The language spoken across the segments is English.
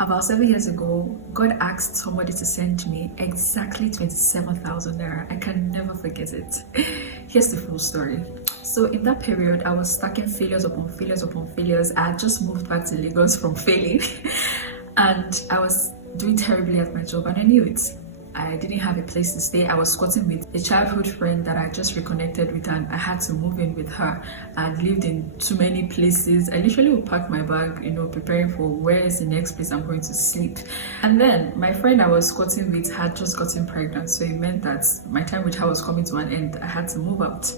About 7 years ago, God asked somebody to send me exactly 27,000 naira. I can never forget it. Here's the full story. So in that period, I was stacking failures upon failures upon failures. I had just moved back to Lagos from failing and I was doing terribly at my job and I knew it. I didn't have a place to stay. I was squatting with a childhood friend that I just reconnected with and I had to move in with her. I'd lived in too many places. I literally would pack my bag, preparing for where is the next place I'm going to sleep. And then my friend I was squatting with had just gotten pregnant, so it meant that my time with her was coming to an end. I had to move out.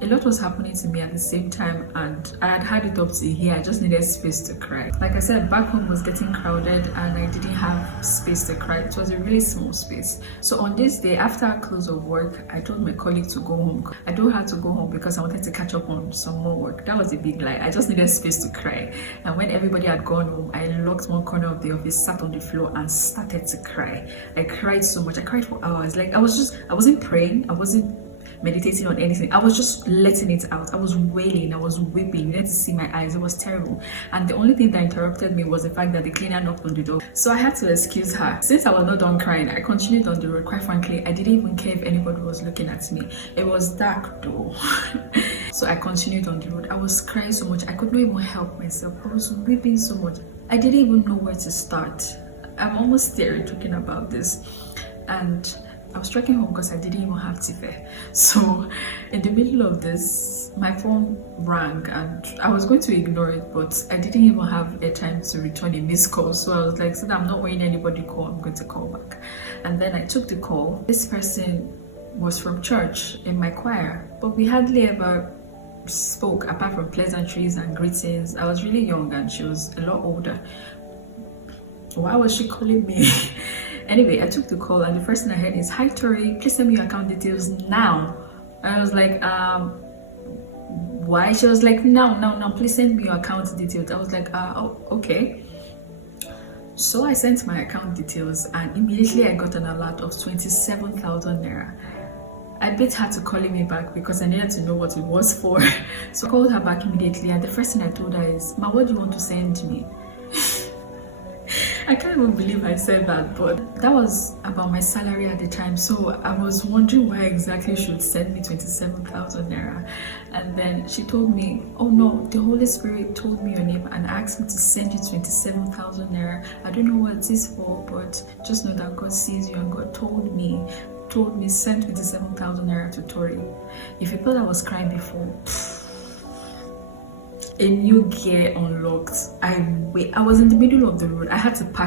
A lot was happening to me at the same time and I had had it up to here. I just needed space to cry. Like I said, back home was getting crowded and I didn't have space to cry. It was a really small space. So on this day, after close of work, I told my colleague to go home. I told her to go home because I wanted to catch up on some more work. That was a big lie. I just needed space to cry. And when everybody had gone home, I locked one corner of the office, sat on the floor and started to cry. I cried so much. I cried for hours. Like I wasn't praying. I wasn't meditating on anything. I was just letting it out. I was wailing, I was weeping. You had to see my eyes. It was terrible. And the only thing that interrupted me was the fact that the cleaner knocked on the door. So I had to excuse her. Since I was not done crying, I continued on the road. Quite frankly, I didn't even care if anybody was looking at me. It was dark though. So I continued on the road. I was crying so much. I could not even help myself. I was weeping so much. I didn't even know where to start. I'm almost teary talking about this. And I was trekking home because I didn't even have TV. So in the middle of this, my phone rang and I was going to ignore it, but I didn't even have a time to return a missed call. So I was like, so that I'm not waiting anybody call, I'm going to call back. And then I took the call. This person was from church in my choir, but we hardly ever spoke apart from pleasantries and greetings. I was really young and she was a lot older. Why was she calling me? Anyway, I took the call and the first thing I heard is, "Hi Tori, please send me your account details now." And I was like, why? She was like, no, please send me your account details. I was like, oh, okay. So I sent my account details and immediately I got an alert of 27,000 naira. I begged her to calling me back because I needed to know what it was for. So I called her back immediately and the first thing I told her is, "Ma, what do you want to send me?" I can't even believe I said that, but that was about my salary at the time. So I was wondering why exactly she would send me 27,000 naira. And then she told me, "Oh no, the Holy Spirit told me your name and asked me to send you 27,000 naira. I don't know what it is for, but just know that God sees you and God told me send 27,000 naira to Tori." If you thought I was crying before, a new gear unlocked. I was in the middle of the road. I had to park